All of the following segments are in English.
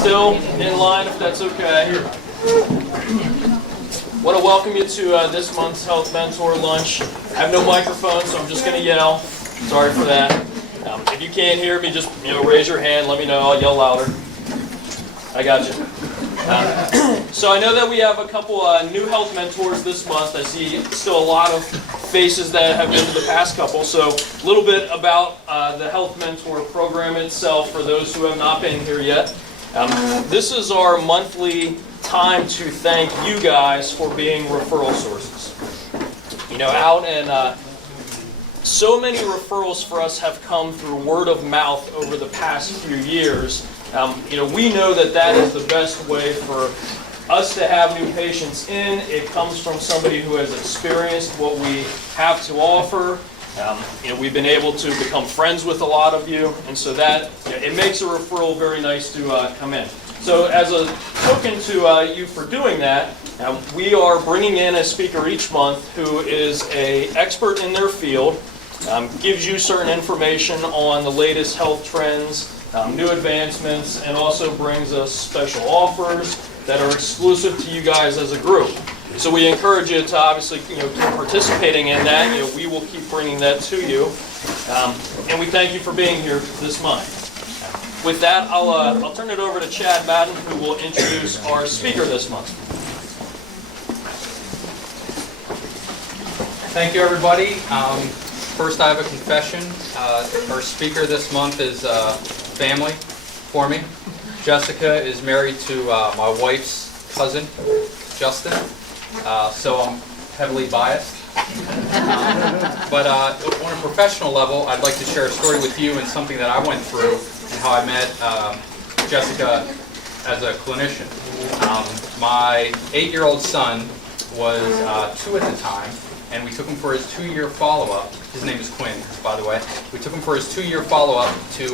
Still in line, if that's okay. Want to welcome you to this month's Health Mentor Lunch. I have no microphone, so I'm just going to yell. Sorry for that. If you can't hear me, just raise your hand. Let me know. I'll yell louder. I got you. So I know that we have a couple new health mentors this month. I see still a lot of faces that have been to the past couple. So a little bit about the Health Mentor program itself for those who have not been here yet. This is our monthly time to thank you guys for being referral sources. Out and so many referrals for us have come through word of mouth over the past few years. We know that is the best way for us to have new patients in. It comes from somebody who has experienced what we have to offer. We've been able to become friends with a lot of you, and so that it makes a referral very nice to come in. So as a token to you for doing that, we are bringing in a speaker each month who is an expert in their field, gives you certain information on the latest health trends, new advancements, and also brings us special offers that are exclusive to you guys as a group. So we encourage you to obviously keep participating in that. We will keep bringing that to you, and we thank you for being here this month. With that, I'll turn it over to Chad Madden, who will introduce our speaker this month. Thank you, everybody. First, I have a confession. Our speaker this month is family for me. Jessica is married to my wife's cousin, Justin. So I'm heavily biased. But on a professional level, I'd like to share a story with you and something that I went through and how I met Jessica as a clinician. My 8-year-old son was 2 at the time, and we took him for his 2-year follow-up. His name is Quinn, by the way. We took him for his 2-year follow-up to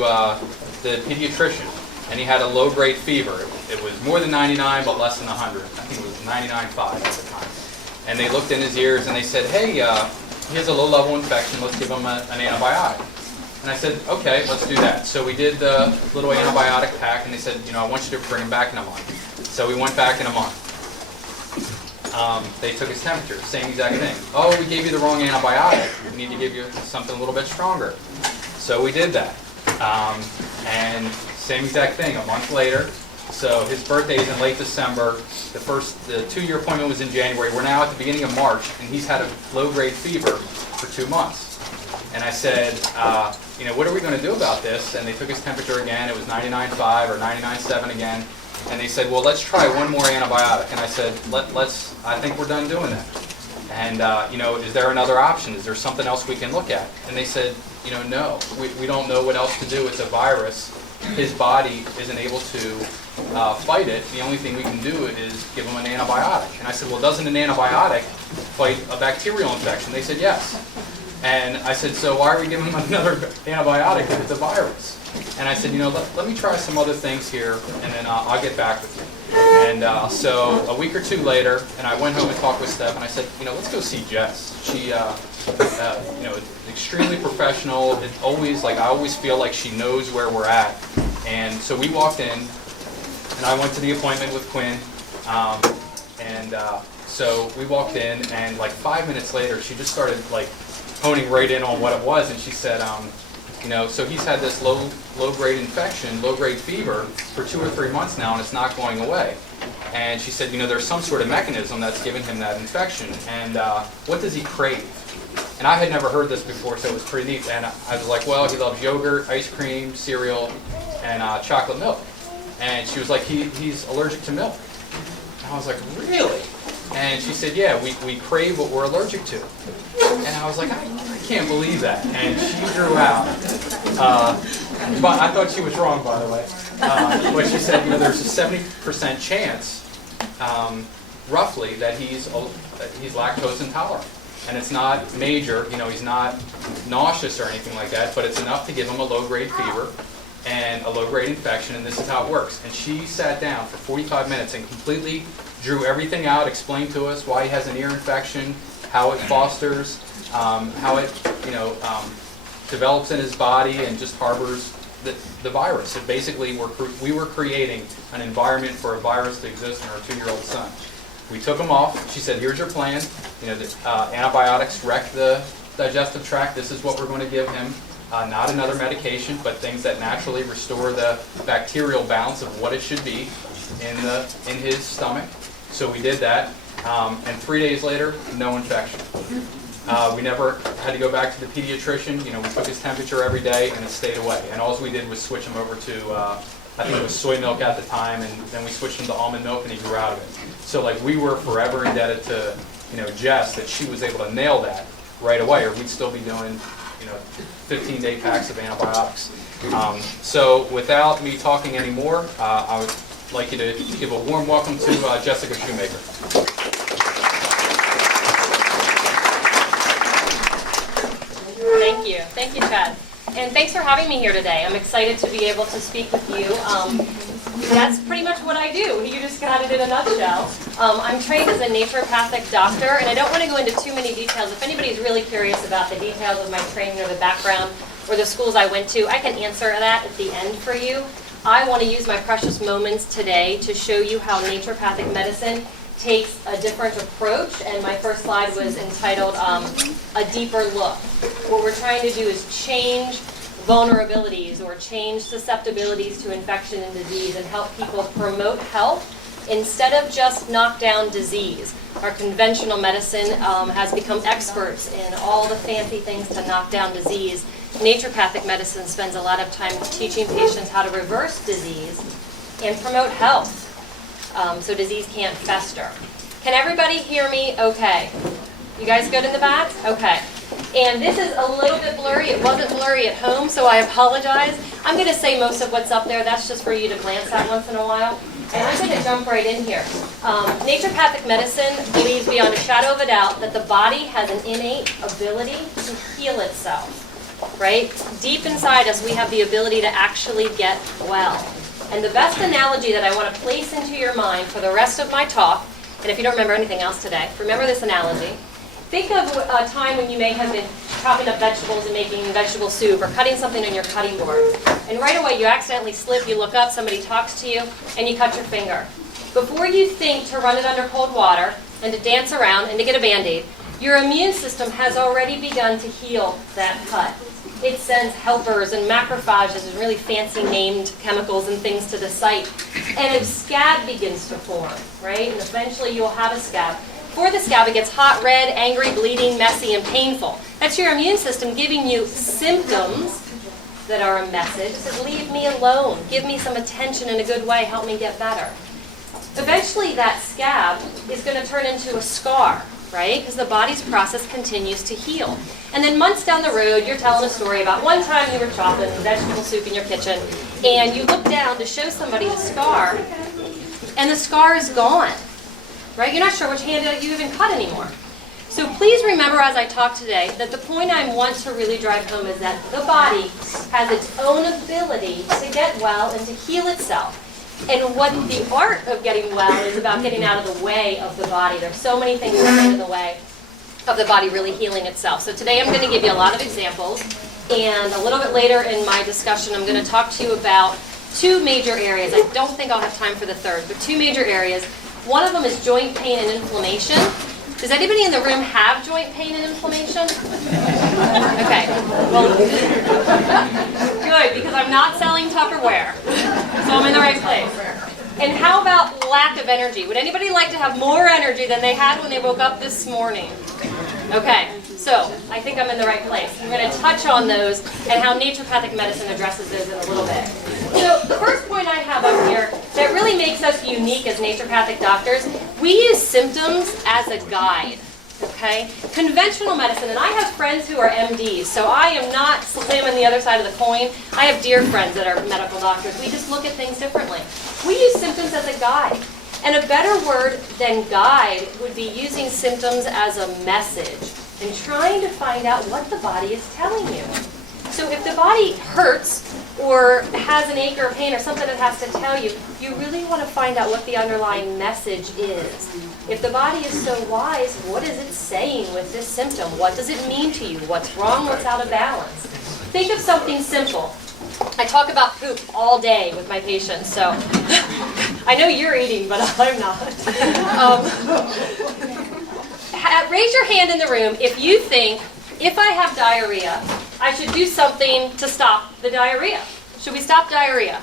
the pediatrician, and he had a low-grade fever. It was more than 99, but less than 100. I think it was 99.5 at the time. And they looked in his ears and they said, hey, he has a low-level infection. Let's give him an antibiotic. And I said, okay, let's do that. So we did the little antibiotic pack, and they said, I want you to bring him back in a month. So we went back in a month. They took his temperature, same exact thing. Oh, we gave you the wrong antibiotic. We need to give you something a little bit stronger. So we did that. And same exact thing, a month later. So his birthday is in late December. The 2-year appointment was in January. We're now at the beginning of March, and he's had a low-grade fever for 2 months. And I said, what are we going to do about this? And they took his temperature again. It was 99.5 or 99.7 again. And they said, well, let's try one more antibiotic. And I said, I think we're done doing that. And, is there another option? Is there something else we can look at? And they said, no, we don't know what else to do. It's a virus. His body isn't able to fight it. The only thing we can do is give him an antibiotic. And I said, well, doesn't an antibiotic fight a bacterial infection? They said, yes. And I said, so why are we giving him another antibiotic if it's a virus? And I said, let me try some other things here, and then I'll get back with you. And so a week or two later, and I went home and talked with Steph, and I said, let's go see Jess. She, extremely professional. It always, I always feel like she knows where we're at. And so we walked in, and I went to the appointment with Quinn. So we walked in, and 5 minutes later, she just started honing right in on what it was, and she said, so he's had this low-grade infection, low-grade fever for 2 or 3 months now, and it's not going away. And she said, there's some sort of mechanism that's given him that infection, and what does he crave? And I had never heard this before, so it was pretty neat. And I was like, well, he loves yogurt, ice cream, cereal, and chocolate milk. And she was like, he's allergic to milk. And I was like, really? And she said, yeah, we crave what we're allergic to. And I was like, I can't believe that. And she drew out. But I thought she was wrong, by the way. But she said, there's a 70% chance, roughly, that he's lactose intolerant. And it's not major, he's not nauseous or anything like that, but it's enough to give him a low-grade fever and a low-grade infection, and this is how it works. And she sat down for 45 minutes and completely drew everything out, explained to us why he has an ear infection, how it fosters, how it develops in his body and just harbors the virus. It basically, we were creating an environment for a virus to exist in our 2-year-old son. We took him off. She said, here's your plan. You know, antibiotics wreck the digestive tract. This is what we're going to give him. Not another medication, but things that naturally restore the bacterial balance of what it should be in his stomach. So we did that. And 3 days later, no infection. We never had to go back to the pediatrician. You know, we took his temperature every day, and it stayed away. And all we did was switch him over to, I think it was soy milk at the time, and then we switched him to almond milk, and he grew out of it. So, like, we were forever indebted to, you know, Jess, that she was able to nail that right away, or we'd still be doing, you know, 15-day packs of antibiotics. So, without me talking anymore, I would like you to give a warm welcome to Jessica Shoemaker. Thank you. Thank you, Chad. And thanks for having me here today. I'm excited to be able to speak with you. That's pretty much what I do. You just got it in a nutshell. I'm trained as a naturopathic doctor, and I don't want to go into too many details. If anybody's really curious about the details of my training or the background or the schools I went to, I can answer that at the end for you. I want to use my precious moments today to show you how naturopathic medicine takes a different approach, and my first slide was entitled A Deeper Look. What we're trying to do is change vulnerabilities or change susceptibilities to infection and disease and help people promote health instead of just knock down disease. Our conventional medicine has become experts in all the fancy things to knock down disease. Naturopathic medicine spends a lot of time teaching patients how to reverse disease and promote health. So disease can't fester. Can everybody hear me okay? You guys good in the back? Okay. And this is a little bit blurry. It wasn't blurry at home, so I apologize. I'm going to say most of what's up there. That's just for you to glance at once in a while. And I'm going to jump right in here. Naturopathic medicine believes beyond a shadow of a doubt that the body has an innate ability to heal itself. Right? Deep inside us, we have the ability to actually get well. And the best analogy that I want to place into your mind for the rest of my talk, and if you don't remember anything else today, remember this analogy. Think of a time when you may have been chopping up vegetables and making vegetable soup or cutting something on your cutting board. And right away you accidentally slip, you look up, somebody talks to you, and you cut your finger. Before you think to run it under cold water and to dance around and to get a Band-Aid, your immune system has already begun to heal that cut. It sends helpers and macrophages and really fancy named chemicals and things to the site. And a scab begins to form, right? And eventually you'll have a scab. Before the scab, it gets hot, red, angry, bleeding, messy, and painful. That's your immune system giving you symptoms that are a message. It says, leave me alone. Give me some attention in a good way. Help me get better. Eventually, that scab is going to turn into a scar, right? Because the body's process continues to heal. And then months down the road, you're telling a story about one time you were chopping vegetable soup in your kitchen, and you look down to show somebody the scar, and the scar is gone, right? You're not sure which hand you even cut anymore. So please remember as I talk today that the point I want to really drive home is that the body has its own ability to get well and to heal itself. And what the art of getting well is about getting out of the way of the body. There's so many things that get in the way of the body really healing itself. So today I'm going to give you a lot of examples, and a little bit later in my discussion I'm going to talk to you about two major areas. I don't think I'll have time for the third, but two major areas. One of them is joint pain and inflammation. Does anybody in the room have joint pain and inflammation? Okay, well, good, because I'm not selling Tupperware, so I'm in the right place. And how about lack of energy? Would anybody like to have more energy than they had when they woke up this morning? Okay, so I think I'm in the right place. I'm going to touch on those and how naturopathic medicine addresses those in a little bit. So the first point I have up here that really makes us unique as naturopathic doctors, we use symptoms as a guide. Okay? Conventional medicine, and I have friends who are MDs, so I am not slamming the other side of the coin. I have dear friends that are medical doctors. We just look at things differently. We use symptoms as a guide. And a better word than guide would be using symptoms as a message and trying to find out what the body is telling you. So if the body hurts or has an ache or a pain or something it has to tell you, you really want to find out what the underlying message is. If the body is so wise, what is it saying with this symptom? What does it mean to you? What's wrong? What's out of balance? Think of something simple. I talk about poop all day with my patients, so I know you're eating, but I'm not. Raise your hand in the room if you think, if I have diarrhea, I should do something to stop the diarrhea. Should we stop diarrhea?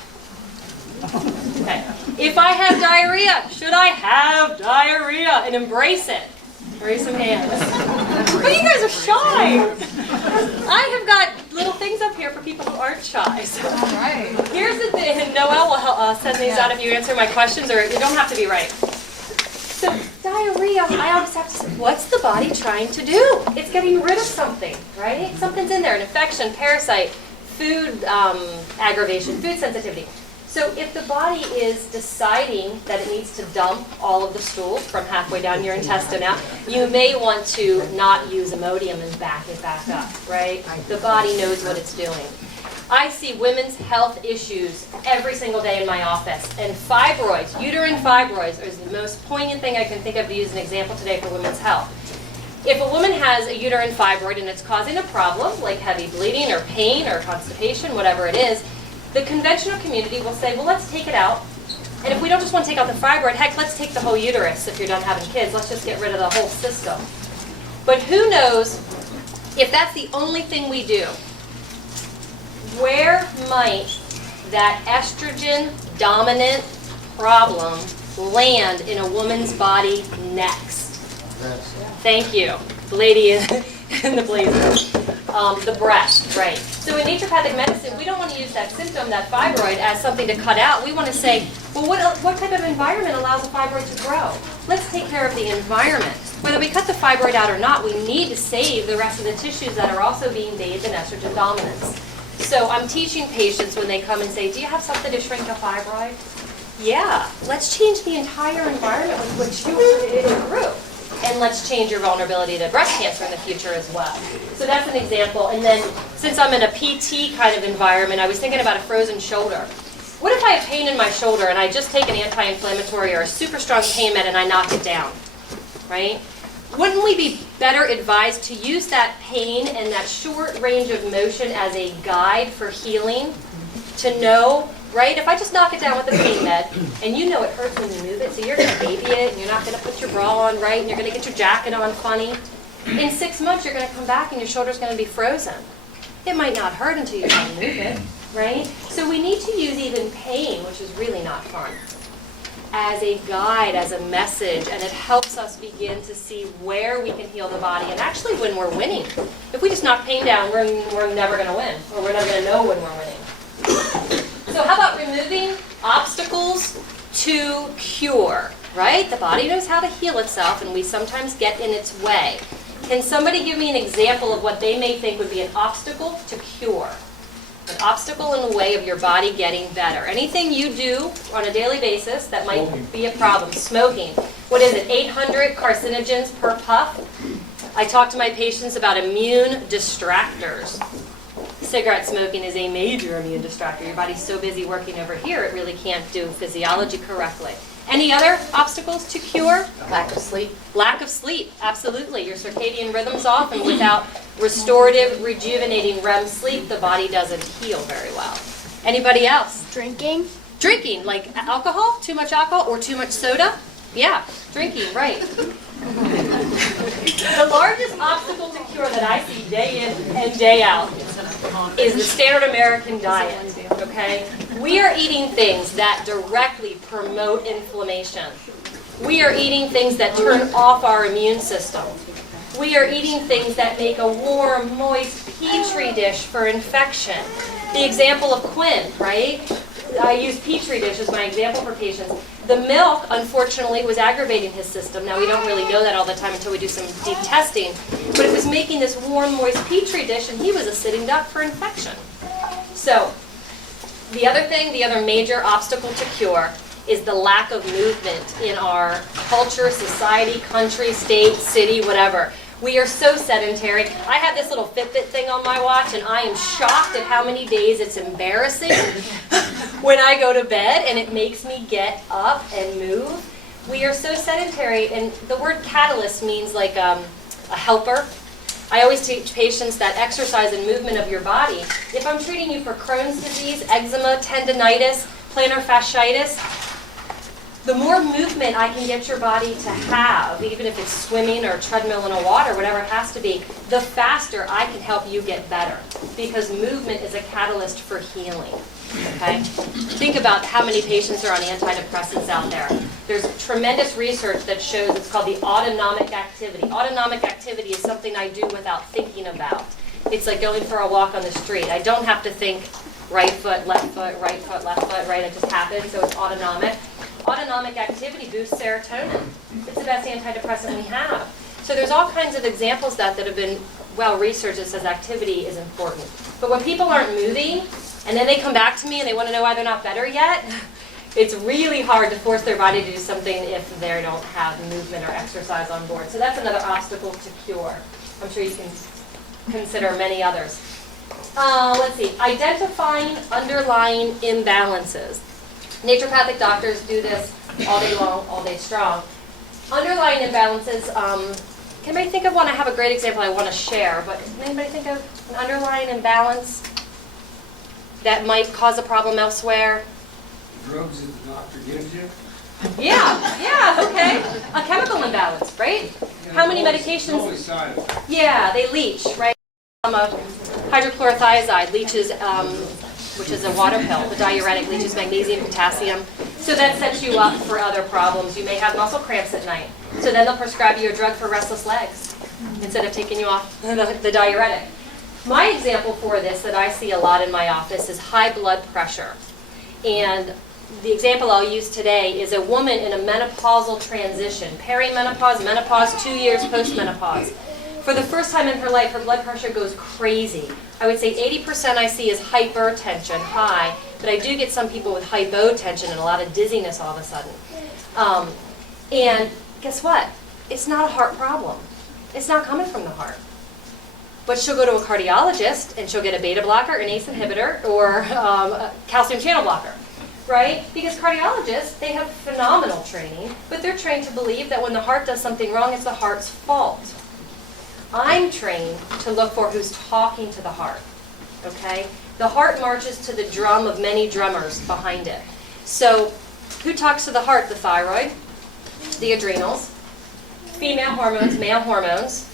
Okay. If I have diarrhea, should I have diarrhea and embrace it? Raise some hands. But you guys are shy. I have got little things up here for people who aren't shy. So. All right. Here's the thing, and Noelle will send these out if you answer my questions, or you don't have to be right. So diarrhea, I always have to say, what's the body trying to do? It's getting rid of something, right? Something's in there, an infection, parasite, food aggravation, food sensitivity. So if the body is deciding that it needs to dump all of the stools from halfway down your intestine out, you may want to not use Imodium and back it back up, right? The body knows what it's doing. I see women's health issues every single day in my office, and fibroids, uterine fibroids, is the most poignant thing I can think of to use an example today for women's health. If a woman has a uterine fibroid and it's causing a problem, like heavy bleeding or pain or constipation, whatever it is, the conventional community will say, well, let's take it out. And if we don't just want to take out the fibroid, heck, let's take the whole uterus if you're done having kids. Let's just get rid of the whole system. But who knows, if that's the only thing we do, where might that estrogen dominant problem land in a woman's body next? Thank you. The lady in the blazer. The breast, right. So in naturopathic medicine, we don't want to use that symptom, that fibroid, as something to cut out. We want to say, well, what type of environment allows a fibroid to grow? Let's take care of the environment. Whether we cut the fibroid out or not, we need to save the rest of the tissues that are also being bathed in estrogen dominance. So I'm teaching patients when they come and say, do you have something to shrink a fibroid? Yeah, let's change the entire environment with which you grew. And let's change your vulnerability to breast cancer in the future as well. So that's an example. And then since I'm in a PT kind of environment, I was thinking about a frozen shoulder. What if I have pain in my shoulder and I just take an anti-inflammatory or a super strong pain med and I knock it down, right? Wouldn't we be better advised to use that pain and that short range of motion as a guide for healing? To know, right? If I just knock it down with the pain med, and you know it hurts when you move it, so you're going to baby it, and you're not going to put your bra on right, and you're going to get your jacket on funny. In 6 months, you're going to come back and your shoulder's going to be frozen. It might not hurt until you can move it, right? So we need to use even pain, which is really not fun, as a guide, as a message, and it helps us begin to see where we can heal the body, and actually when we're winning. If we just knock pain down, we're never going to win, or we're never going to know when we're winning. So how about removing obstacles to cure, right? The body knows how to heal itself, and we sometimes get in its way. Can somebody give me an example of what they may think would be an obstacle to cure? An obstacle in the way of your body getting better. Anything you do on a daily basis that might be a problem. Smoking. What is it, 800 carcinogens per puff? I talk to my patients about immune distractors. Cigarette smoking is a major immune distractor. Your body's so busy working over here, it really can't do physiology correctly. Any other obstacles to cure? Lack of sleep. Lack of sleep, absolutely. Your circadian rhythm's off, and without restorative, rejuvenating REM sleep, the body doesn't heal very well. Anybody else? Drinking? Drinking, like alcohol? Too much alcohol or too much soda? Yeah, drinking, right. The largest obstacle to cure that I see day in and day out is the standard American diet, okay? We are eating things that directly promote inflammation. We are eating things that turn off our immune system. We are eating things that make a warm, moist petri dish for infection. The example of Quinn, right? I use petri dish as my example for patients. The milk, unfortunately, was aggravating his system. Now, we don't really know that all the time until we do some deep testing. But it was making this warm, moist petri dish, and he was a sitting duck for infection. So, the other thing, the other major obstacle to cure is the lack of movement in our culture, society, country, state, city, whatever. We are so sedentary. I have this little Fitbit thing on my watch, and I am shocked at how many days it's embarrassing when I go to bed, and it makes me get up and move. We are so sedentary, and the word catalyst means like a helper. I always teach patients that exercise and movement of your body, if I'm treating you for Crohn's disease, eczema, tendinitis, plantar fasciitis, the more movement I can get your body to have, even if it's swimming or treadmill in a water, whatever it has to be, the faster I can help you get better. Because movement is a catalyst for healing. Okay? Think about how many patients are on antidepressants out there. There's tremendous research that shows it's called the autonomic activity. Autonomic activity is something I do without thinking about. It's like going for a walk on the street. I don't have to think right foot, left foot, right foot, left foot, right? It just happens, so it's autonomic. Autonomic activity boosts serotonin. It's the best antidepressant we have. So there's all kinds of examples that have been well researched that says activity is important. But when people aren't moving, and then they come back to me and they want to know why they're not better yet, it's really hard to force their body to do something if they don't have movement or exercise on board. So that's another obstacle to cure. I'm sure you can consider many others. Let's see, identifying underlying imbalances. Naturopathic doctors do this all day long, all day strong. Underlying imbalances, can anybody think of one? I have a great example I want to share, but can anybody think of an underlying imbalance that might cause a problem elsewhere? Drugs that the doctor gives you? Yeah, okay. A chemical imbalance, right? How many medications? Always side effects. Yeah, they leach, right? Hydrochlorothiazide leaches, which is a water pill. The diuretic leaches magnesium, potassium. So that sets you up for other problems. You may have muscle cramps at night. So then they'll prescribe you a drug for restless legs instead of taking you off the diuretic. My example for this that I see a lot in my office is high blood pressure. And the example I'll use today is a woman in a menopausal transition, perimenopause, menopause, 2 years postmenopause. For the first time in her life, her blood pressure goes crazy. I would say 80% I see is hypertension, high, but I do get some people with hypotension and a lot of dizziness all of a sudden. And guess what? It's not a heart problem. It's not coming from the heart. But she'll go to a cardiologist and she'll get a beta blocker, an ACE inhibitor, or a calcium channel blocker, right? Because cardiologists, they have phenomenal training, but they're trained to believe that when the heart does something wrong, it's the heart's fault. I'm trained to look for who's talking to the heart, okay? The heart marches to the drum of many drummers behind it. So who talks to the heart? The thyroid, the adrenals, female hormones, male hormones.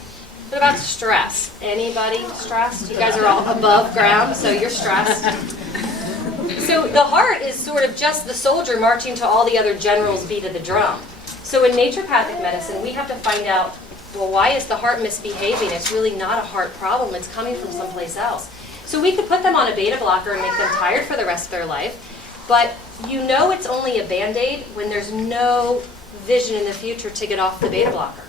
What about stress? Anybody stressed? You guys are all above ground, so you're stressed. So the heart is sort of just the soldier marching to all the other generals' beat of the drum. So in naturopathic medicine, we have to find out, well, why is the heart misbehaving? It's really not a heart problem. It's coming from someplace else. So we could put them on a beta blocker and make them tired for the rest of their life, but you know it's only a Band-Aid when there's no vision in the future to get off the beta blocker.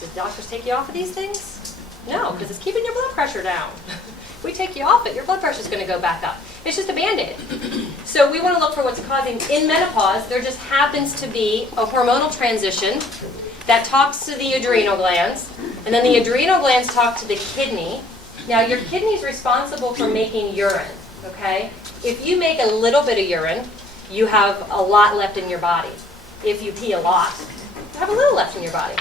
Did doctors take you off of these things? No, because it's keeping your blood pressure down. If we take you off it, your blood pressure is going to go back up. It's just a Band-Aid. So we want to look for what's causing. In menopause, there just happens to be a hormonal transition that talks to the adrenal glands, and then the adrenal glands talk to the kidney. Now, your kidney is responsible for making urine, okay? If you make a little bit of urine, you have a lot left in your body. If you pee a lot, you have a little left in your body.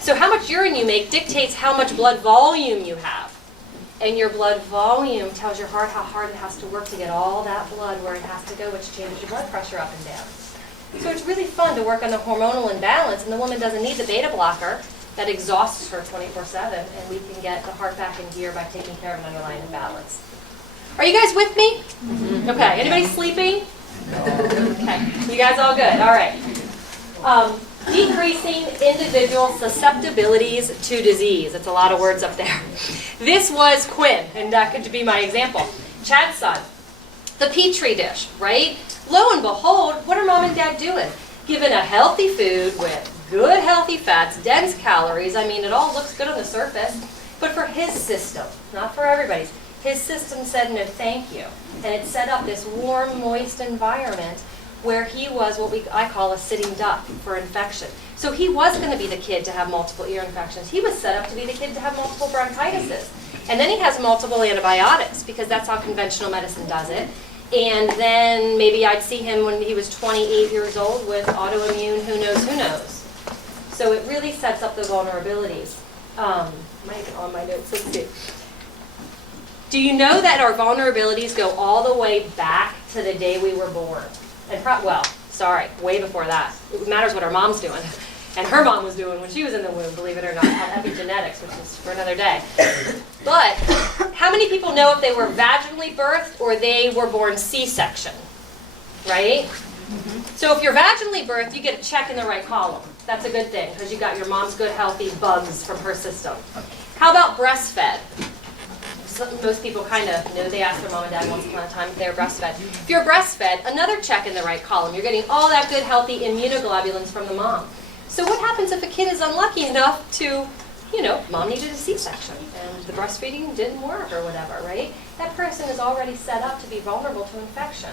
So how much urine you make dictates how much blood volume you have. And your blood volume tells your heart how hard it has to work to get all that blood where it has to go, which changes your blood pressure up and down. So it's really fun to work on the hormonal imbalance, and the woman doesn't need the beta blocker that exhausts her 24/7, and we can get the heart back in gear by taking care of an underlying imbalance. Are you guys with me? Okay, anybody sleeping? Okay, you guys all good, all right. Decreasing individual susceptibilities to disease. It's a lot of words up there. This was Quinn, and that could be my example. Chad's son. The Petri dish, right? Lo and behold, what are mom and dad doing? Given a healthy food with good healthy fats, dense calories. I mean, it all looks good on the surface. But for his system, not for everybody's, his system said no thank you. And it set up this warm, moist environment where he was what I call a sitting duck for infection. So he was going to be the kid to have multiple ear infections. He was set up to be the kid to have multiple bronchitises. And then he has multiple antibiotics because that's how conventional medicine does it. And then maybe I'd see him when he was 28 years old with autoimmune who knows. So it really sets up the vulnerabilities. Might be on my notes, let's see. Do you know that our vulnerabilities go all the way back to the day we were born? And way before that. It matters what our mom's doing. And her mom was doing when she was in the womb, believe it or not, called epigenetics, which is for another day. But how many people know if they were vaginally birthed or they were born C-section? Right? So if you're vaginally birthed, you get a check in the right column. That's a good thing, because you got your mom's good, healthy bugs from her system. How about breastfed? Most people kind of know. They ask their mom and dad once upon a time if they were breastfed. If you're breastfed, another check in the right column. You're getting all that good, healthy immunoglobulins from the mom. So what happens if a kid is unlucky enough to, mom needed a C-section and the breastfeeding didn't work or whatever, right? That person is already set up to be vulnerable to infection.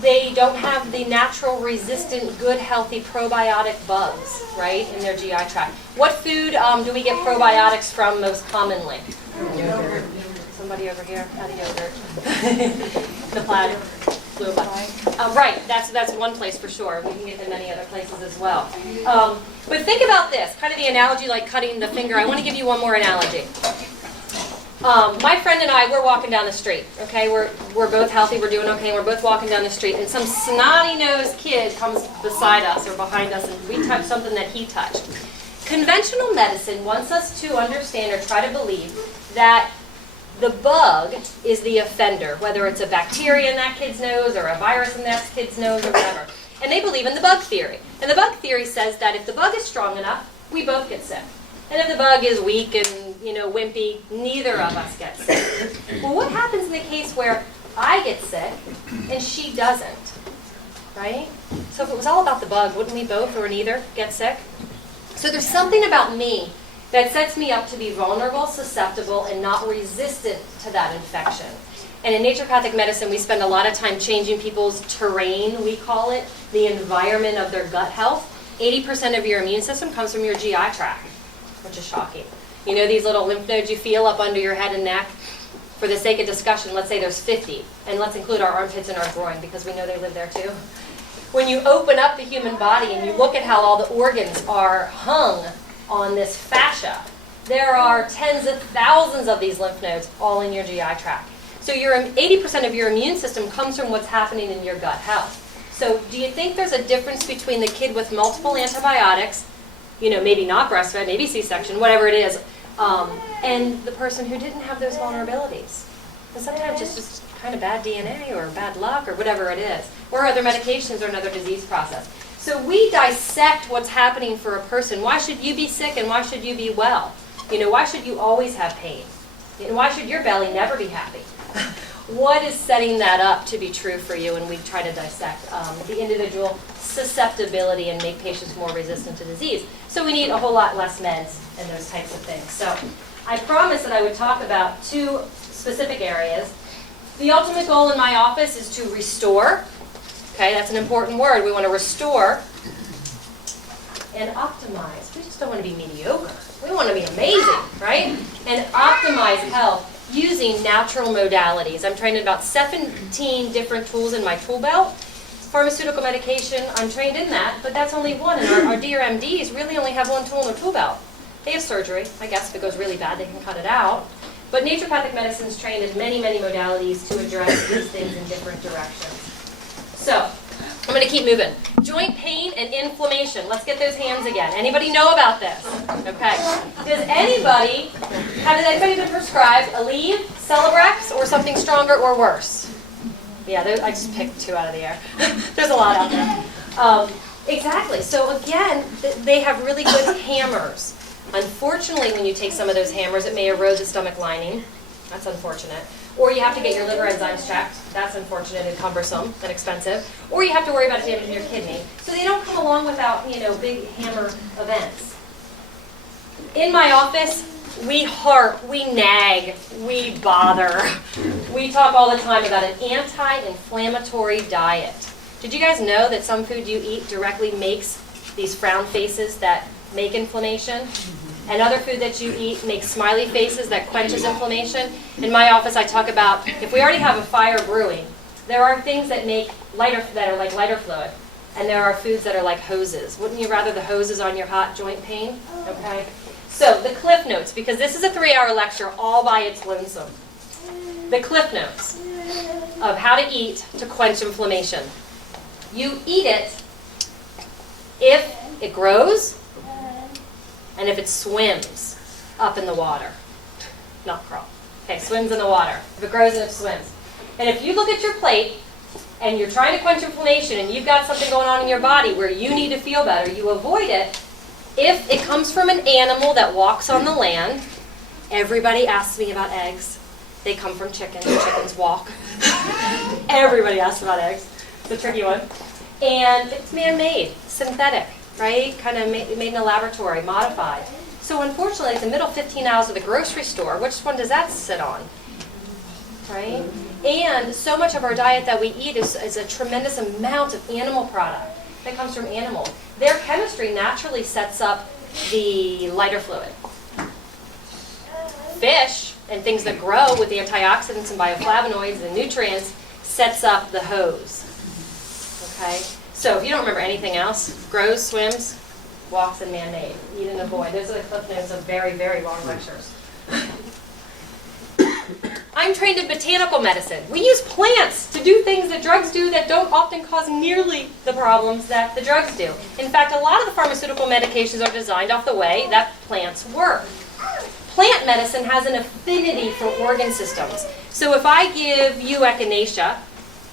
They don't have the natural, resistant, good, healthy probiotic bugs, right, in their GI tract. What food do we get probiotics from most commonly? Yogurt. Somebody over here had a yogurt. The plaid. Right, that's one place for sure. We can get them many other places as well. But think about this, kind of the analogy like cutting the finger. I want to give you one more analogy. My friend and I, we're walking down the street, okay? We're both healthy, we're doing okay, we're both walking down the street, and some snotty-nosed kid comes beside us or behind us, and we touch something that he touched. Conventional medicine wants us to understand or try to believe that the bug is the offender, whether it's a bacteria in that kid's nose or a virus in that kid's nose or whatever. And they believe in the bug theory. And the bug theory says that if the bug is strong enough, we both get sick. And if the bug is weak and, wimpy, neither of us get sick. Well, what happens in the case where I get sick and she doesn't, right? So if it was all about the bug, wouldn't we both or neither get sick? So there's something about me that sets me up to be vulnerable, susceptible, and not resistant to that infection. And in naturopathic medicine, we spend a lot of time changing people's terrain, we call it, the environment of their gut health. 80% of your immune system comes from your GI tract, which is shocking. You know these little lymph nodes you feel up under your head and neck? For the sake of discussion, let's say there's 50, and let's include our armpits and our groin, because we know they live there too. When you open up the human body and you look at how all the organs are hung on this fascia, there are tens of thousands of these lymph nodes all in your GI tract. So 80% of your immune system comes from what's happening in your gut health. So do you think there's a difference between the kid with multiple antibiotics, maybe not breastfed, maybe C-section, whatever it is, and the person who didn't have those vulnerabilities? And sometimes it's just kind of bad DNA or bad luck or whatever it is, or other medications or another disease process. So we dissect what's happening for a person. Why should you be sick and why should you be well? Why should you always have pain? And why should your belly never be happy? What is setting that up to be true for you? And we try to dissect the individual susceptibility and make patients more resistant to disease. So we need a whole lot less meds and those types of things. So I promised that I would talk about two specific areas. The ultimate goal in my office is to restore. Okay, that's an important word. We want to restore and optimize. We just don't want to be mediocre. We want to be amazing, right? And optimize health using natural modalities. I'm trained in about 17 different tools in my tool belt. Pharmaceutical medication, I'm trained in that, but that's only one. And our dear MDs really only have one tool in their tool belt. They have surgery. I guess if it goes really bad, they can cut it out. But naturopathic medicine is trained in many, many modalities to address these things in different directions. So, I'm going to keep moving. Joint pain and inflammation. Let's get those hands again. Anybody know about this? Okay. Has anybody been prescribed Aleve, Celebrex, or something stronger or worse? Yeah, I just picked two out of the air. There's a lot out there. Exactly. So again, they have really good hammers. Unfortunately, when you take some of those hammers, it may erode the stomach lining. That's unfortunate. Or you have to get your liver enzymes checked. That's unfortunate and cumbersome and expensive. Or you have to worry about damaging your kidney. So they don't come along without, big hammer events. In my office, we harp, we nag, we bother. We talk all the time about an anti-inflammatory diet. Did you guys know that some food you eat directly makes these frown faces that make inflammation? And other food that you eat makes smiley faces that quenches inflammation. In my office, I talk about if we already have a fire brewing, there are things that are like lighter fluid. and there are foods that are like hoses. Wouldn't you rather the hoses on your hot joint pain? Okay. So the Cliff Notes, because this is a 3-hour lecture all by its lonesome. The Cliff Notes of how to eat to quench inflammation. You eat it if it grows and if it swims up in the water. Not crawl. Okay, swims in the water. If it grows and it swims. And if you look at your plate and you're trying to quench inflammation and you've got something going on in your body where you need to feel better, you avoid it. If it comes from an animal that walks on the land, everybody asks me about eggs. They come from chickens. Chickens walk. Everybody asks about eggs. It's a tricky one. And it's man-made, synthetic, right? Kind of made in a laboratory, modified. So unfortunately, at the middle 15 aisles of the grocery store, which one does that sit on? Right? And so much of our diet that we eat is a tremendous amount of animal product that comes from animals. Their chemistry naturally sets up the lighter fluid. Fish and things that grow with the antioxidants and bioflavonoids and nutrients sets up the hose. Okay? So if you don't remember anything else, grows, swims, walks, and man-made. Eat and avoid. Those are the Cliff Notes of very, very long lectures. I'm trained in botanical medicine. We use plants to do things that drugs do that don't often cause nearly the problems that the drugs do. In fact, a lot of the pharmaceutical medications are designed off the way that plants work. Plant medicine has an affinity for organ systems. So if I give you echinacea,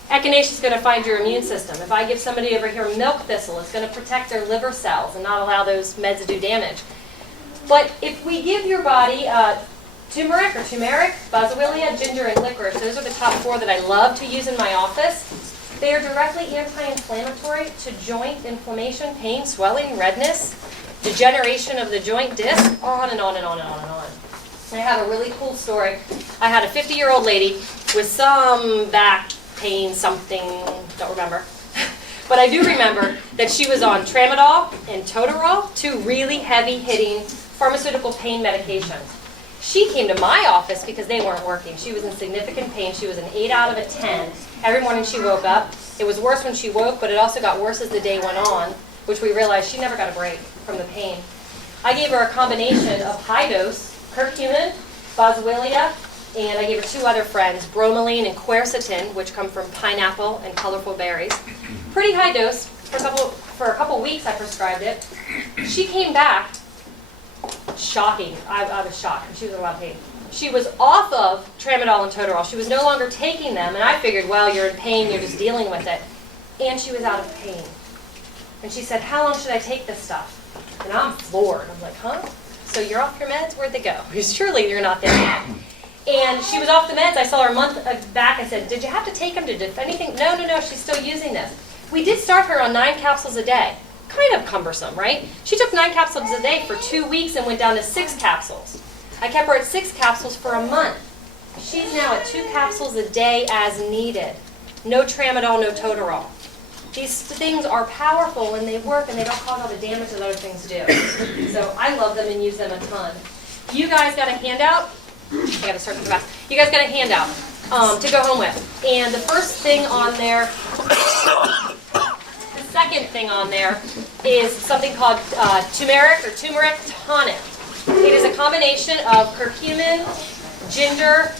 echinacea is going to find your immune system. If I give somebody over here milk thistle, it's going to protect their liver cells and not allow those meds to do damage. But if we give your body turmeric, boswellia, ginger, and licorice, those are the top 4 that I love to use in my office. They are directly anti-inflammatory to joint inflammation, pain, swelling, redness, degeneration of the joint disc, on and on and on and on and on. I have a really cool story. I had a 50-year-old lady with some back pain, something, don't remember. But I do remember that she was on tramadol and totorol, 2 really heavy-hitting pharmaceutical pain medications. She came to my office because they weren't working. She was in significant pain. She was an 8 out of 10. Every morning she woke up. It was worse when she woke, but it also got worse as the day went on, which we realized she never got a break from the pain. I gave her a combination of high-dose curcumin, boswellia, and I gave her 2 other friends, bromelain and quercetin, which come from pineapple and colorful berries. Pretty high dose. For a couple weeks I prescribed it. She came back. Shocking. I was shocked. She was in a lot of pain. She was off of tramadol and totorol. She was no longer taking them, and I figured, well, you're in pain, you're just dealing with it. And she was out of pain. And she said, how long should I take this stuff? And I'm floored. I'm like, huh? So you're off your meds? Where'd they go? Surely you're not there yet. And she was off the meds. I saw her a month back and said, did you have to take them to do anything? No, she's still using this. We did start her on 9 capsules a day. Kind of cumbersome, right? She took 9 capsules a day for 2 weeks and went down to 6 capsules. I kept her at 6 capsules for a month. She's now at 2 capsules a day as needed. No tramadol, no totorol. These things are powerful when they work and they don't cause all the damage that other things do. So I love them and use them a ton. You guys got a handout? I gotta start from the back. You guys got a handout to go home with. And the first thing on there, the second thing on there is something called turmeric tonic. It is a combination of curcumin, ginger,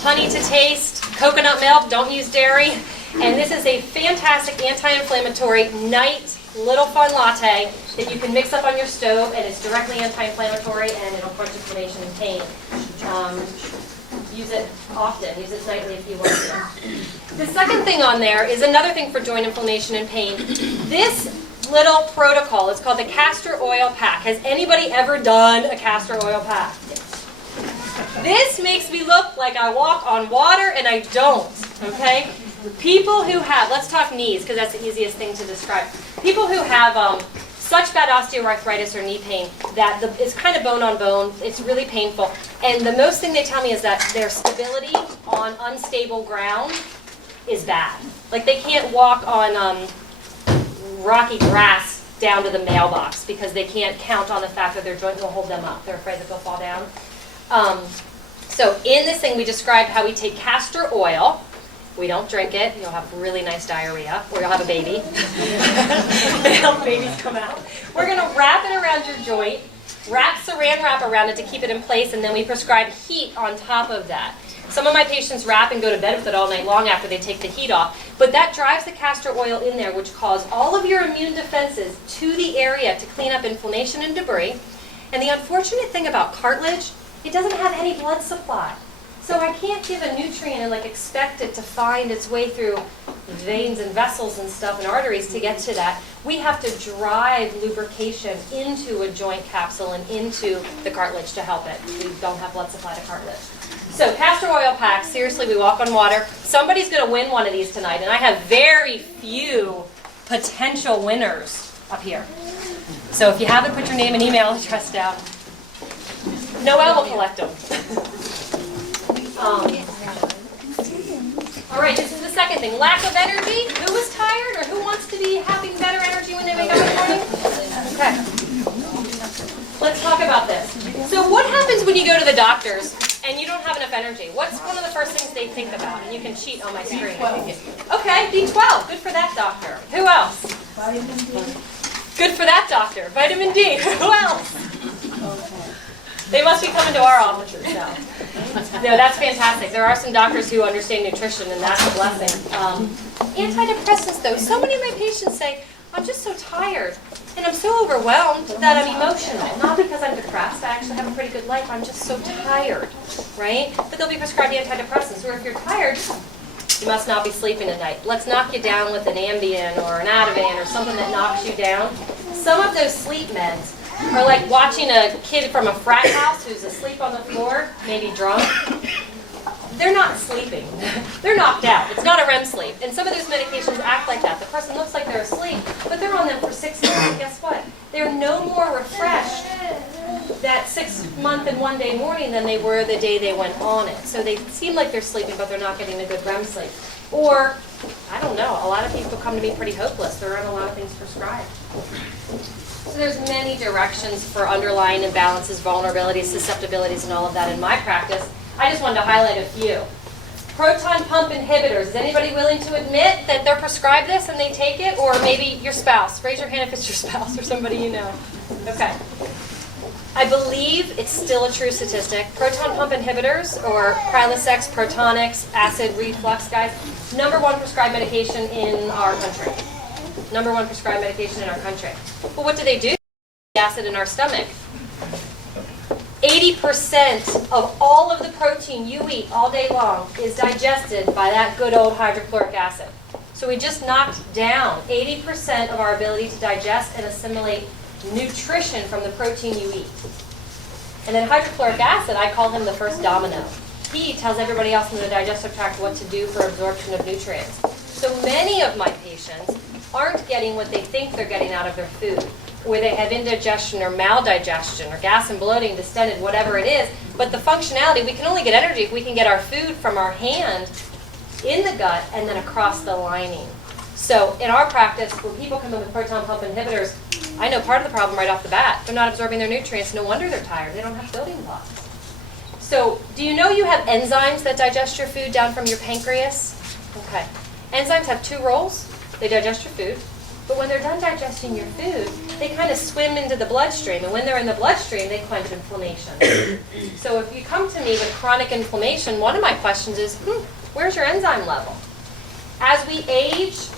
honey to taste, coconut milk, don't use dairy. And this is a fantastic anti-inflammatory night little fun latte that you can mix up on your stove, and it's directly anti-inflammatory and it'll quench inflammation and pain. Use it often. Use it nightly if you want to. The second thing on there is another thing for joint inflammation and pain. This little protocol is called the castor oil pack. Has anybody ever done a castor oil pack? This makes me look like I walk on water, and I don't, okay? People who have, let's talk knees, because that's the easiest thing to describe. People who have such bad osteoarthritis or knee pain that it's kind of bone on bone, it's really painful. And the most thing they tell me is that their stability on unstable ground is bad. Like they can't walk on rocky grass down to the mailbox because they can't count on the fact that their joint will hold them up. They're afraid that they'll fall down. So in this thing we described how we take castor oil We don't drink it. You'll have really nice diarrhea, or you'll have a baby. Male babies come out. We're going to wrap it around your joint, wrap saran wrap around it to keep it in place, and then we prescribe heat on top of that. Some of my patients wrap and go to bed with it all night long after they take the heat off, but that drives the castor oil in there, which causes all of your immune defenses to the area to clean up inflammation and debris. And the unfortunate thing about cartilage, it doesn't have any blood supply. So I can't give a nutrient and expect it to find its way through veins and vessels and stuff and arteries to get to that. We have to drive lubrication into a joint capsule and into the cartilage to help it. We don't have blood supply to cartilage. So castor oil packs, seriously, we walk on water. Somebody's going to win one of these tonight, and I have very few potential winners up here. So if you haven't put your name and email address down, Noelle will collect them. All right, this is the second thing. Lack of energy. Who is tired or who wants to be having better energy when they wake up in the morning? Okay. Let's talk about this. So what happens when you go to the doctors and you don't have enough energy? What's one of the first things they think about? And you can cheat on my screen. Okay, B12. Good for that doctor. Who else? Vitamin D. Good for that doctor. Vitamin D. Who else? They must be coming to our offices now. No, that's fantastic. There are some doctors who understand nutrition, and that's a blessing. Antidepressants, though. So many of my patients say, I'm just so tired, and I'm so overwhelmed that I'm emotional. Not because I'm depressed. I actually have a pretty good life. I'm just so tired, right? But they'll be prescribed antidepressants. Or if you're tired, you must not be sleeping at night. Let's knock you down with an Ambien or an Ativan or something that knocks you down. Some of those sleep meds are like watching a kid from a frat house who's asleep on the floor, maybe drunk. They're not sleeping. They're knocked out. It's not a REM sleep. And some of those medications act like that. The person looks like they're asleep, but they're on them for 6 months. And guess what? They're no more refreshed that 6 month and 1 day morning than they were the day they went on it. So they seem like they're sleeping, but they're not getting a good REM sleep. Or, I don't know, a lot of people come to me pretty hopeless. There aren't a lot of things prescribed. So there's many directions for underlying imbalances, vulnerabilities, susceptibilities, and all of that in my practice. I just wanted to highlight a few. Proton pump inhibitors. Is anybody willing to admit that they're prescribed this and they take it? Or maybe your spouse. Raise your hand if it's your spouse or somebody you know. Okay. I believe it's still a true statistic. Proton pump inhibitors, or Prilosec, Protonix, acid reflux, guys, #1 prescribed medication in our country. #1 prescribed medication in our country. But what do? The acid in our stomach. 80% of all of the protein you eat all day long is digested by that good old hydrochloric acid. So we just knocked down 80% of our ability to digest and assimilate nutrition from the protein you eat. And then hydrochloric acid, I call him the first domino. He tells everybody else in the digestive tract what to do for absorption of nutrients. So many of my patients aren't getting what they think they're getting out of their food, where they have indigestion or maldigestion or gas and bloating, distended, whatever it is. But the functionality, we can only get energy if we can get our food from our hand in the gut and then across the lining. So in our practice, when people come in with proton pump inhibitors, I know part of the problem right off the bat. They're not absorbing their nutrients. No wonder they're tired. They don't have building blocks. So do you know you have enzymes that digest your food down from your pancreas? Okay. Enzymes have 2 roles. They digest your food. But when they're done digesting your food, they kind of swim into the bloodstream. And when they're in the bloodstream, they quench inflammation. So if you come to me with chronic inflammation, one of my questions is, where's your enzyme level? As we age,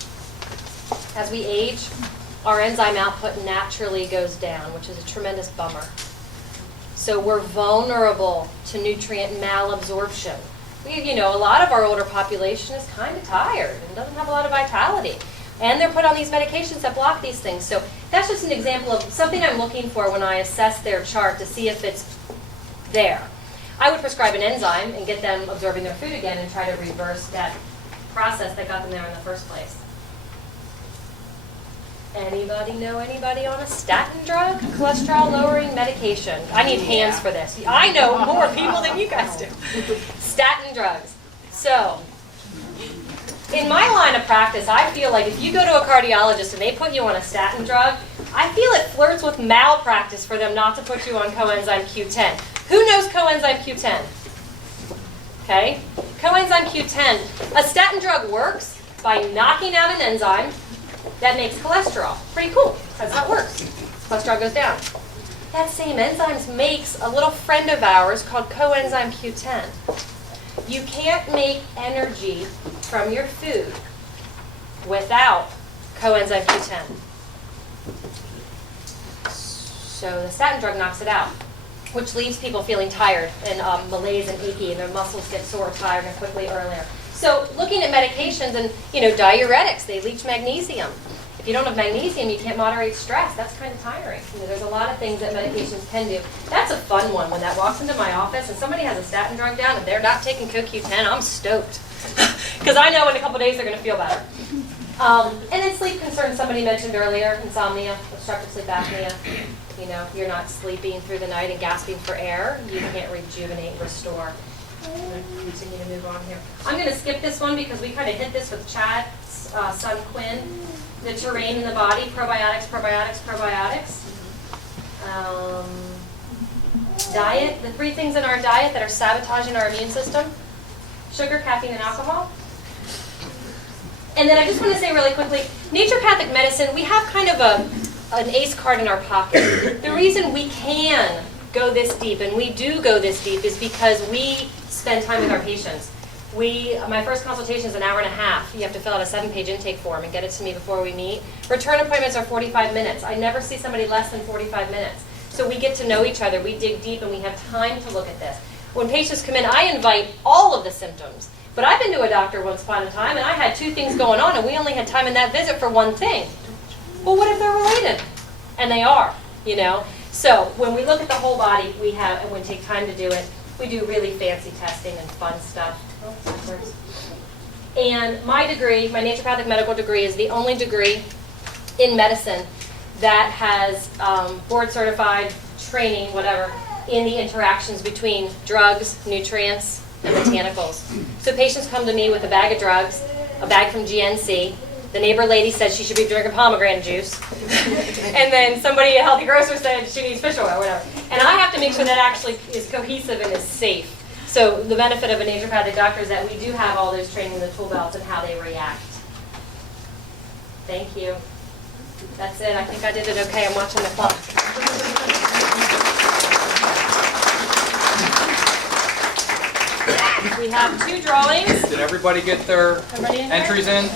our enzyme output naturally goes down, which is a tremendous bummer. So we're vulnerable to nutrient malabsorption. A lot of our older population is kind of tired and doesn't have a lot of vitality. And they're put on these medications that block these things. So that's just an example of something I'm looking for when I assess their chart to see if it's there. I would prescribe an enzyme and get them absorbing their food again and try to reverse that process that got them there in the first place. Anybody know anybody on a statin drug? Cholesterol lowering medication. I need hands for this. I know more people than you guys do. Statin drugs. So, in my line of practice, I feel like if you go to a cardiologist and they put you on a statin drug, I feel it flirts with malpractice for them not to put you on coenzyme Q10. Who knows coenzyme Q10? Okay? Coenzyme Q10. A statin drug works by knocking out an enzyme that makes cholesterol. Pretty cool. That's how it works. Cholesterol goes down. That same enzyme makes a little friend of ours called coenzyme Q10. You can't make energy from your food without coenzyme Q10. So the statin drug knocks it out, which leaves people feeling tired and malaise and achy, and their muscles get sore, tired, and quickly earlier. So looking at medications and, diuretics, they leach magnesium. If you don't have magnesium, you can't moderate stress. That's kind of tiring. There's a lot of things that medications can do. That's a fun one. When that walks into my office and somebody has a statin drug down and they're not taking CoQ10, I'm stoked. Because I know in a couple days they're going to feel better. And then sleep concerns, somebody mentioned earlier, insomnia, obstructive sleep apnea. You're not sleeping through the night and gasping for air. You can't rejuvenate, restore. I'm going to continue to move on here. I'm going to skip this one because we kind of hit this with Chad's son Quinn. The terrain in the body, probiotics, probiotics, probiotics. Diet, the 3 things in our diet that are sabotaging our immune system. Sugar, caffeine, and alcohol. And then I just want to say really quickly, naturopathic medicine, we have kind of an ace card in our pocket. The reason we can go this deep, and we do go this deep, is because we spend time with our patients. My first consultation is an hour and a half. You have to fill out a 7-page intake form and get it to me before we meet. Return appointments are 45 minutes. I never see somebody less than 45 minutes. So we get to know each other, we dig deep, and we have time to look at this. When patients come in, I invite all of the symptoms. But I've been to a doctor once upon a time, and I had 2 things going on, and we only had time in that visit for 1 thing. Well, what if they're related? And they are, So when we look at the whole body, and we take time to do it, we do really fancy testing and fun stuff. And my degree, my naturopathic medical degree, is the only degree in medicine that has board-certified training, whatever, in the interactions between drugs, nutrients, and botanicals. So patients come to me with a bag of drugs, a bag from GNC. The neighbor lady said she should be drinking pomegranate juice. And then somebody, a healthy grocer, said she needs fish oil or whatever. And I have to make sure that actually is cohesive and is safe. So the benefit of a naturopathic doctor is that we do have all those training in the tool belts and how they react. Thank you. That's it. I think I did it okay. I'm watching the clock. We have 2 drawings. Did everybody get their entries in?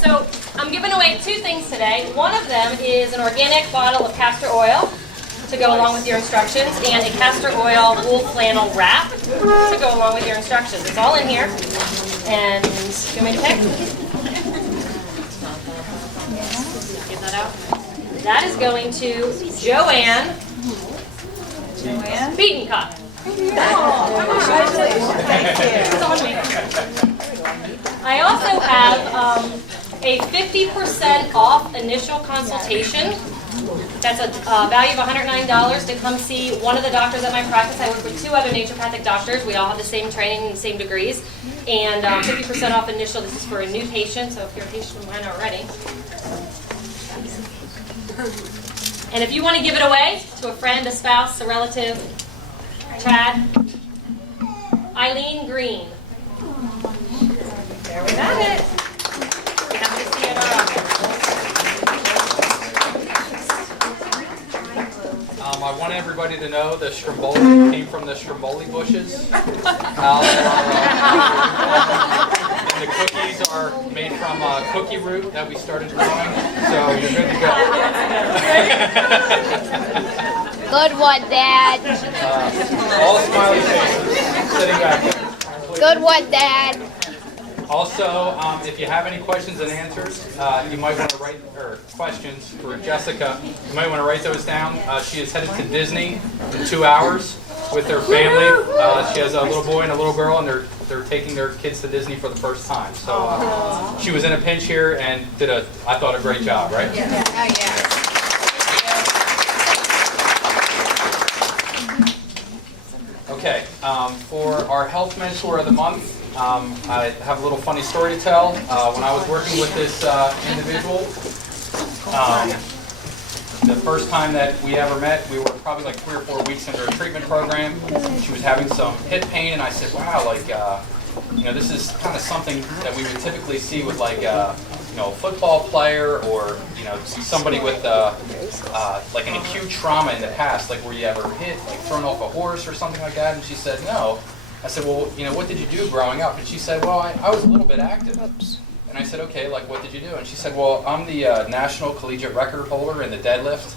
So I'm giving away 2 things today. One of them is an organic bottle of castor oil to go along with your instructions, and a castor oil wool flannel wrap to go along with your instructions. It's all in here. And you want me to pick? Get that out. That is going to Joanne Beatoncup. It's on me. I also have a 50% off initial consultation. That's a value of $109 to come see one of the doctors at my practice. I work with 2 other naturopathic doctors. We all have the same training and the same degrees. And 50% off initial. This is for a new patient, so if you're a patient of mine already. And if you want to give it away to a friend, a spouse, a relative, Chad, Eileen Green. There we have it. We have to see it in our office. I want everybody to know the stromboli came from the stromboli bushes. And the cookies are made from cookie root that we started growing. So you're good to go. Good one, Dad. All smiley faces sitting back there. Good one, Dad. Also, if you have any questions and answers, you might want to write, or questions for Jessica, you might want to write those down. She is headed to Disney in 2 hours with her family. She has a little boy and a little girl, and they're taking their kids to Disney for the first time. So she was in a pinch here and did I thought, a great job, right? Yeah. Oh, yeah. Okay, for our health mentor of the month, I have a little funny story to tell. When I was working with this individual, the first time that we ever met, we were probably like 3 or 4 weeks into a treatment program. She was having some hip pain, and I said, wow, like, this is kind of something that we would typically see with like, a football player or, somebody with like an acute trauma in the past, like where you ever hit, like thrown off a horse or something like that. And she said, no. I said, well, what did you do growing up? And she said, well, I was a little bit active. And I said, okay, like what did you do? And she said, well, I'm the national collegiate record holder in the deadlift.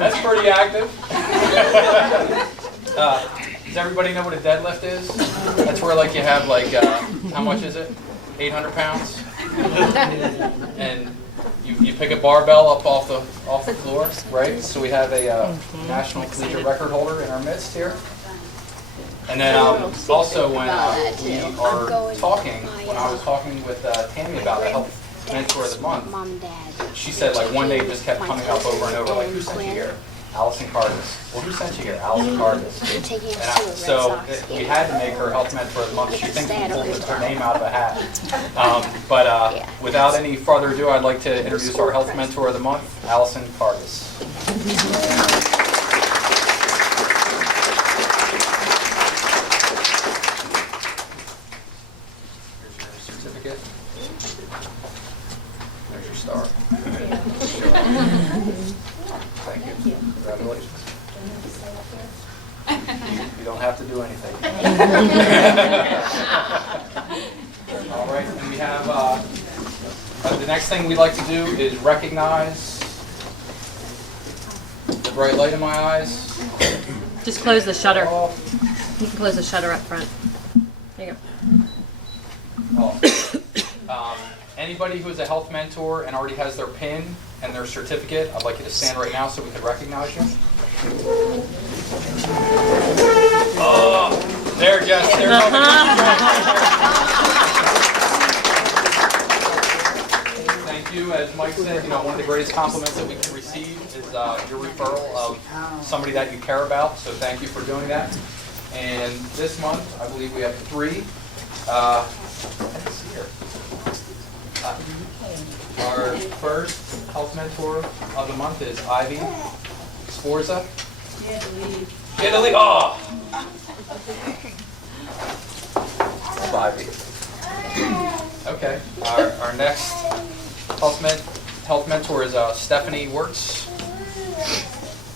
That's pretty active. Does everybody know what a deadlift is? That's where like you have like, how much is it? 800 pounds? And you pick a barbell up off the floor, right? So we have a national collegiate record holder in our midst here. And then also when we are talking, when I was talking with Tammy about the Health Mentor of the Month, she said like one day it just kept coming up over and over, like, who sent you here? Allison Cardis. Well, who sent you here? Allison Cardis. And so we had to make her Health Mentor of the Month. She thinks we pulled her name out of a hat. But without any further ado, I'd like to introduce our Health Mentor of the Month, Allison Cardis. There's your star. Thank you. Congratulations. You don't have to do anything. All right, and we have the next thing we'd like to do is recognize the bright light in my eyes. Just close the shutter. You can close the shutter up front. There you go. Anybody who is a health mentor and already has their PIN and their certificate, I'd like you to stand right now so we can recognize you. Oh, there, Jess. There. Thank you. As Mike said, one of the greatest compliments that we can receive is your referral of somebody that you care about. So thank you for doing that. And this month, I believe we have 3. Let's see here. Our first health mentor of the month is Ivy Sforza. Italy. Oh! Ivy. Okay. Our next health mentor is Stephanie Wirtz.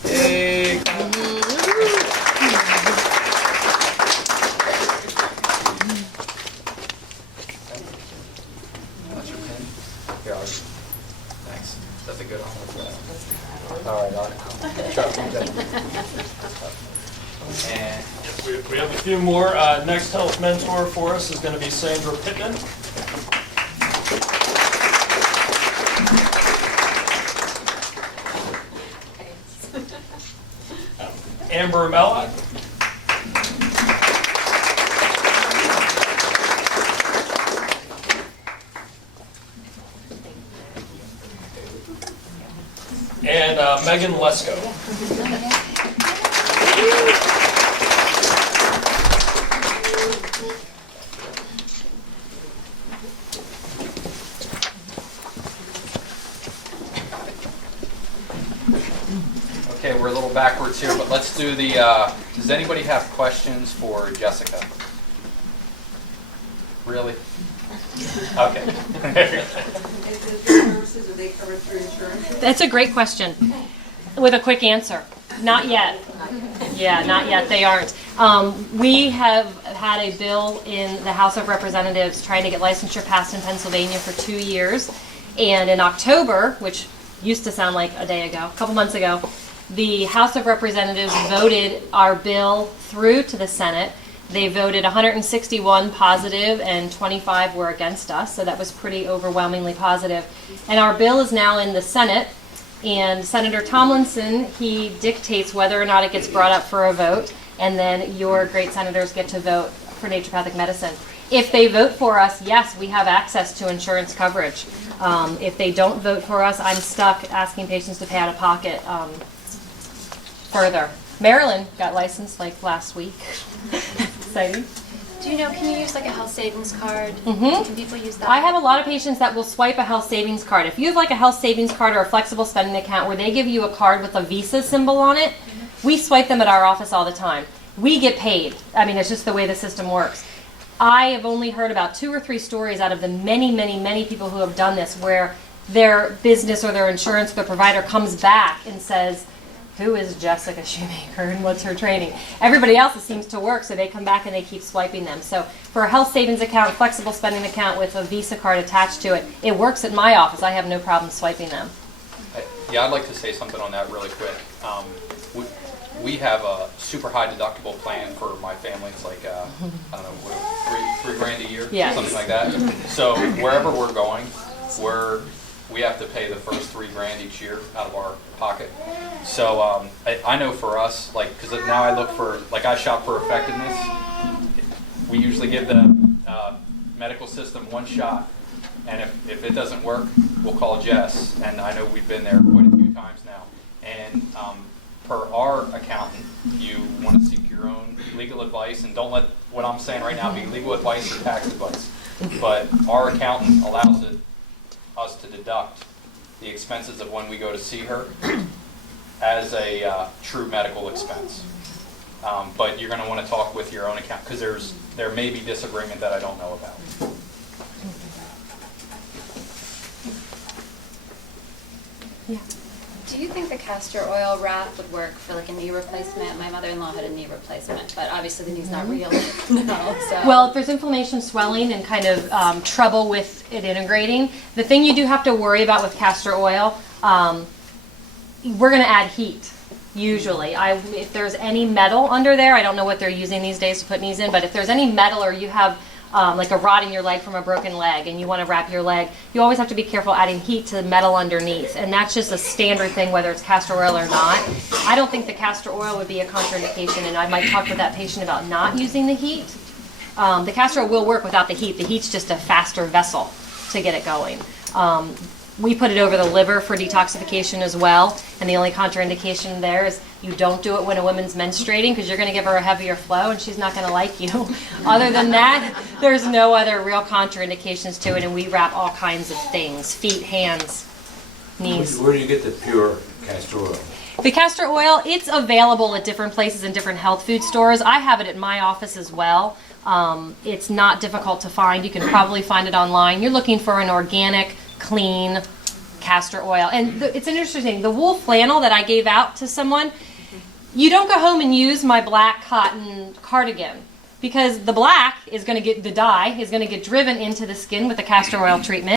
Yay! Thanks. That's a good one. All right. And We have a few more. Next health mentor for us is going to be Sandra Pittman. Amber Mella. And Megan Lesko. okay, we're a little backwards here, but let's do the, does anybody have questions for Jessica? Really? Okay. Services, are they covered through insurance? That's a great question. With a quick answer. Not yet. Yeah, not yet. They aren't. We have had a bill in the House of Representatives trying to get licensure passed in Pennsylvania for 2 years. And in October, which used to sound like a day ago, a couple months ago, the House of Representatives voted our bill through to the Senate. They voted 161 positive and 25 were against us, so that was pretty overwhelmingly positive. And our bill is now in the Senate, and Senator Tomlinson, he dictates whether or not it gets brought up for a vote, and then your great senators get to vote for naturopathic medicine. If they vote for us, yes, we have access to insurance coverage. If they don't vote for us, I'm stuck asking patients to pay out of pocket further. Maryland got licensed like last week. Exciting. Do you know, can you use like a health savings card? Mhm. Can people use that? I have a lot of patients that will swipe a health savings card. If you have like a health savings card or a flexible spending account where they give you a card with a Visa symbol on it, we swipe them at our office all the time. We get paid. I mean, it's just the way the system works. I have only heard about 2 or 3 stories out of the many, many, many people who have done this where their business or their insurance or their provider comes back and says, who is Jessica Shoemaker and what's her training? Everybody else, it seems to work, so they come back and they keep swiping them. So for a health savings account, flexible spending account with a Visa card attached to it, it works at my office. I have no problem swiping them. Yeah, I'd like to say something on that really quick. We have a super high deductible plan for my family. It's like, I don't know, three grand a year, Yes. something like that. So wherever we're going, we have to pay the first 3 grand each year out of our pocket. So I know for us, like, because now I look for, like, I shop for effectiveness. We usually give the medical system 1 shot, and if it doesn't work, we'll call Jess. And I know we've been there quite a few times now. And per our accountant, you want to seek your own legal advice, and don't let what I'm saying right now be legal advice or tax advice. But our accountant allows us to deduct the expenses of when we go to see her as a true medical expense. But you're going to want to talk with your own account, because there may be disagreement that I don't know about. Yeah. Do you think the castor oil wrap would work for like a knee replacement? My mother-in-law had a knee replacement, but obviously the knee's not real now. So. Well, if there's inflammation, swelling, and kind of trouble with it integrating, the thing you do have to worry about with castor oil, we're going to add heat. Usually, if there's any metal under there, I don't know what they're using these days to put knees in, but if there's any metal or you have like a rod in your leg from a broken leg and you want to wrap your leg, you always have to be careful adding heat to the metal underneath, and that's just a standard thing whether it's castor oil or not. I don't think the castor oil would be a contraindication, and I might talk with that patient about not using the heat. The castor oil will work without the heat. The heat's just a faster vessel to get it going. We put it over the liver for detoxification as well, and the only contraindication there is you don't do it when a woman's menstruating, because you're going to give her a heavier flow and she's not going to like you. Other than that, there's no other real contraindications to it, and we wrap all kinds of things: feet, hands, knees. Where do you get the pure castor oil? The castor oil, it's available at different places in different health food stores. I have it at my office as well. It's not difficult to find. You can probably find it online. You're looking for an organic, clean castor oil. And it's an interesting thing. The wool flannel that I gave out to someone, you don't go home and use my black cotton cardigan, because the black is going to get, the dye is going to get driven into the skin with the castor oil treatment.